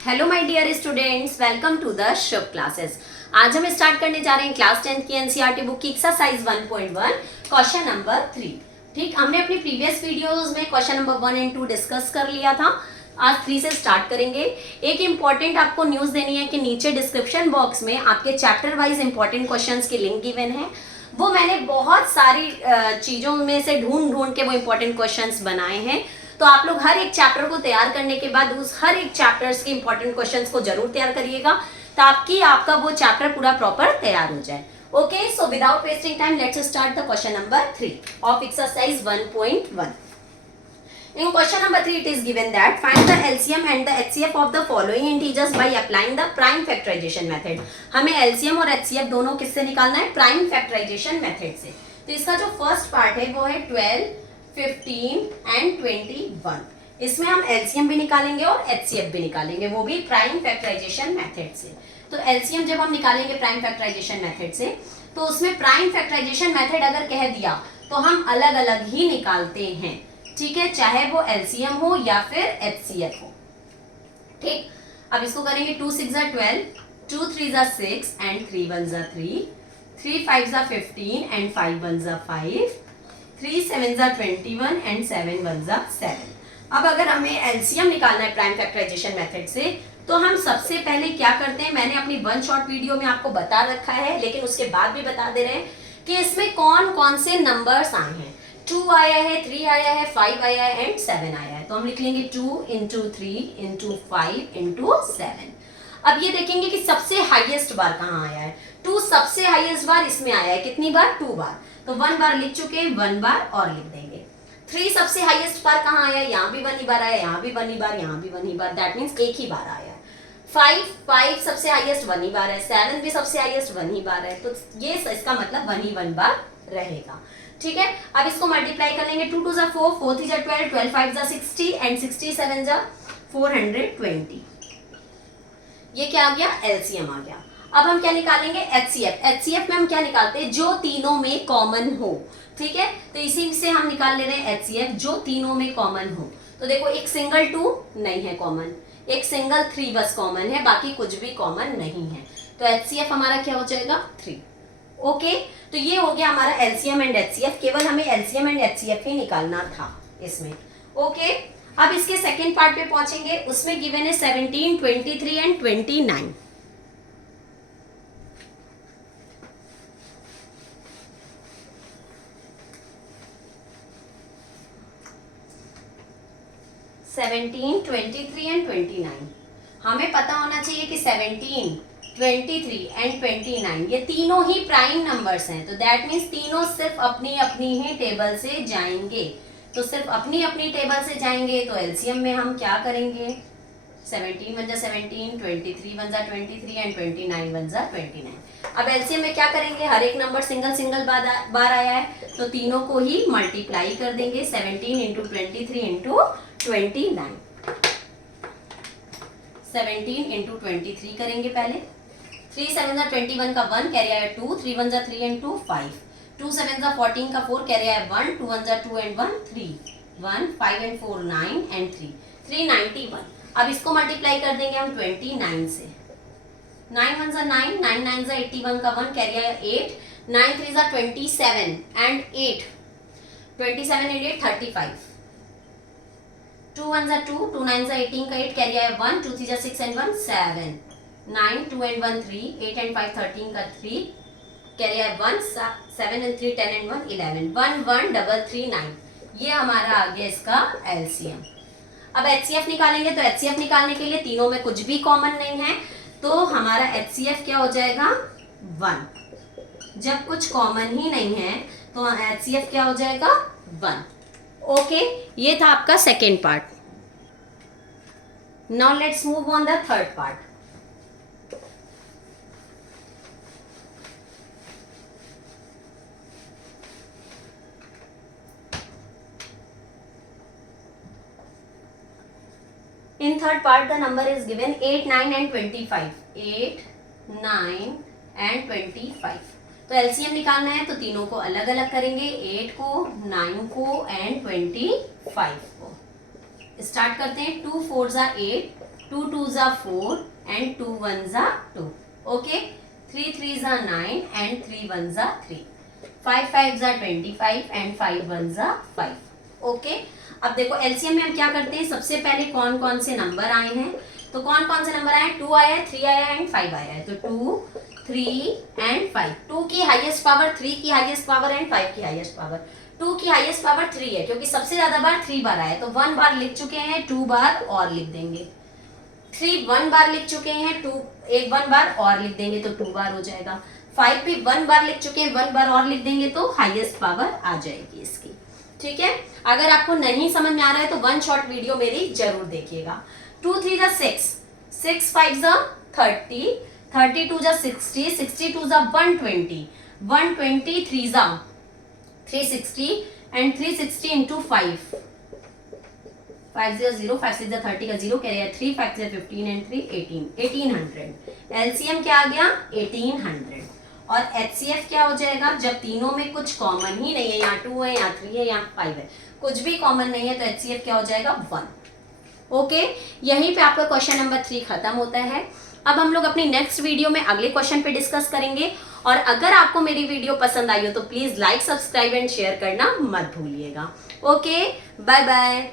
Hello my dear students, welcome to the Shubh classes. आज हम start करने जा रहे हैं क्लास 10 की एनसीईआरटी बुक की एक्सरसाइज 1.1 क्वेश्चन नंबर 3। ठीक, हमने अपनी प्रीवियस वीडियोस में क्वेश्चन नंबर 1 एंड 2 डिस्कस कर लिया था। आज 3 से स्टार्ट करेंगे। एक इंपॉर्टेंट आपको न्यूज देनी है कि नीचे डिस्क्रिप्शन बॉक्स में आपके चैप्टर वाइज इंपॉर्टेंट क्वेश्चंस के लिंक गिवन है। वो मैंने बहुत सारी चीजों में से ढूंढ के वो इंपॉर्टेंट क्वेश्चंस बनाए हैं। तो आप लोग हर एक चैप्टर को तैयार करने के बाद उस हर एक चैप्टर्स के इंपॉर्टेंट क्वेश्चंस को जरूर तैयार करिएगा ताकि आपका वो चैप्टर पूरा प्रॉपर तैयार हो जाए। Okay, so without wasting time let's start the question number 3 of exercise 1.1. In question number 3 it is given that find the LCM and the HCF of the following integers by applying the prime factorization method. हमें LCM और HCF दोनों किससे निकालना है? Prime factorisation method से। तो इसका जो फर्स्ट पार्ट है वो है 12, 15 एंड 21। इसमें हम एलसीएम भी निकालेंगे और एचसीएफ भी निकालेंगे, वो भी प्राइम फैक्टराइजेशन मेथड से। तो एलसीएम जब हम निकालेंगे प्राइम फैक्टराइजेशन मेथड से, तो उसमें प्राइम फैक्टराइजेशन मेथड अगर कह दिया तो हम अलग अलग ही निकालते हैं। ठीक है, चाहे वो एलसीएम हो या फिर एचसीएफ हो। ठीक, अब इसको करेंगे 2 6 12, 2 3 6 एंड 3 1 3, 3 5 15 एंड 5 1 5, 3 7 21 एंड 7 1 7। अब अगर हमें एलसीएम निकालना है प्राइम फैक्टराइजेशन मेथड से, तो हम सबसे पहले क्या करते हैं, मैंने अपनी वन शॉट वीडियो में आपको बता रखा है, लेकिन उसके बाद भी बता दे रहे हैं कि इसमें कौन कौन से नंबर्स आए हैं। 2 आया है, 3 आया है, 5 आया है एंड 7 आया है। तो हम लिख लेंगे 2 into 3 into 5 into 7। अब ये देखेंगे कि सबसे हाईएस्ट बार कहाँ आया है। 2 सबसे हाईएस्ट बार इसमें आया है, कितनी बार? 2 बार। तो 1 बार लिख चुके हैं, 1 बार और लिख देंगे। 3 सबसे हाईएस्ट बार कहाँ आया है? यहाँ भी 1 ही बार आया, यहाँ भी 1 ही बार, यहाँ भी 1 ही बार, दैट मीन्स एक ही बार आया है। 5 सबसे हाईएस्ट 1 ही बार है, 7 भी सबसे हाईएस्ट 1 ही बार है। तो ये इसका मतलब 1 ही 1 बार रहेगा। ठीक है, अब इसको मल्टीप्लाई कर लेंगे। 2 2 4, 4 3 12, 12 5 60 एंड 67 420। ये क्या आ गया? एलसीएम आ गया। अब हम क्या निकालेंगे? एचसीएफ। एचसीएफ में हम क्या निकालते हैं? जो तीनों में कॉमन हो। ठीक है, तो इसी से हम निकाल ले रहे हैं एचसीएफ, जो तीनों में कॉमन हो। तो देखो, एक सिंगल 2 नहीं है कॉमन, एक सिंगल 3 बस कॉमन है, बाकी कुछ भी कॉमन नहीं है। तो एचसीएफ हमारा क्या हो जाएगा? 3। ओके, तो ये हो गया हमारा एलसीएम एंड एचसीएफ। केवल हमें एलसीएम एंड एचसीएफ ही निकालना था इसमें। ओके, अब इसके सेकेंड पार्ट पे पहुंचेंगे। उसमें गिवन है 17, 23 एंड 29। Seventeen, 23 and 29। हमें पता होना चाहिए कि 17, 23 एंड 29 ये तीनों ही प्राइम नंबर्स हैं। तो दैट मीन्स तीनों सिर्फ अपनी अपनी ही टेबल से जाएंगे। तो सिर्फ अपनी अपनी टेबल से जाएंगे। तो एलसीएम में हम क्या करेंगे? 17 1 17, 23 1 23 एंड 29 1 29। अब एलसीएम में क्या करेंगे? हर एक नंबर सिंगल सिंगल बार आया है, तो तीनों को ही मल्टीप्लाई कर देंगे। 17 इंटू 23 इंटू 29। 17 इंटू 23 करेंगे पहले। 3 7 21 का 1 कैरी आया 2, 3 1 3 एंड 2 5, 2 7 14 का 4 कैरी आया 1, 2 1 2 एंड 1 3, 1 5 एंड 4 9 एंड 3, 391। अब इसको मल्टीप्लाई कर देंगे हम 29 से। 9 1 9, 9 9 81 का 1 कैरी आया 8, 9 3 27 एंड 8, 27 एंड 8 35, 2 1 2, 2 9 18 का 8 कैरी आया 1, 2 3 6 एंड 1 7, 9 2 एंड 1 3, 8 एंड 5 13 का 3 कैरी आया 1, 7 एंड 3 10 एंड 1 11, 1 1 3 9। ये हमारा आ गया इसका एलसीएम। अब एचसीएफ निकालेंगे। तो एचसीएफ निकालने के लिए तीनों में कुछ भी कॉमन नहीं है, तो हमारा एचसीएफ क्या हो जाएगा? 1। जब कुछ कॉमन ही नहीं है तो एचसीएफ क्या हो जाएगा? 1। ओके, ये था आपका second part. Now let's move on the third part. In third part the number is given 8 9 and 25। 8 9 and 25। तो एलसीएम निकालना है, तो तीनों को अलग अलग करेंगे, 8 को, 9 को एंड 25 को। स्टार्ट करते हैं। 2 4 8, 2 2s are 4 and 2 1s are 2. Okay, 3 3s are 9 and 3 1s are 3. 5 5s are 25 and 5 1s are 5. Okay, अब देखो एलसीएम में हम क्या करते हैं, सबसे पहले कौन कौन से नंबर आए हैं, तो कौन कौन से नंबर आए, 2 आया है, 3 आया है एंड 5 आया है, तो 2 3 एंड 5. 2 की हाईएस्ट पावर, 3 की हाईएस्ट पावर एंड 5 की हाईएस्ट पावर. 2 की हाईएस्ट पावर 3 है क्योंकि सबसे ज्यादा बार 3 बार आया, तो 1 बार लिख चुके हैं, 2 बार और लिख देंगे. 3 1 बार लिख चुके हैं, 2 एक 1 बार और लिख देंगे तो 2 बार हो जाएगा. 5 भी 1 बार लिख चुके हैं, 1 बार और लिख देंगे तो हाईएस्ट पावर आ जाएगी इसकी. ठीक है, अगर आपको नहीं समझ में आ रहा है तो 1 शॉर्ट वीडियो मेरी जरूर देखिएगा. 2 3 जा 6, 6 5 जा 30, 32 जा 60, 62 जा 120, 120 3 जा 360 एंड 360 इंटू 5, 5 0, 5 6 30 का 0 कह रहे हैं, 3 5 15 एंड 3 18, 1800. एलसीएम क्या आ गया 1800. और एचसीएफ क्या हो जाएगा, जब तीनों में कुछ कॉमन ही नहीं है, यहाँ 2 है, यहाँ 3 है, यहाँ 5 है, कुछ भी कॉमन नहीं है, तो एचसीएफ क्या हो जाएगा 1. ओके, यहीं पे आपका क्वेश्चन नंबर 3 खत्म होता है. अब हम लोग अपनी नेक्स्ट वीडियो में अगले क्वेश्चन पे डिस्कस करेंगे. और अगर आपको मेरी वीडियो पसंद आई हो तो please like, subscribe and share करना मत भूलिएगा. Okay, bye bye.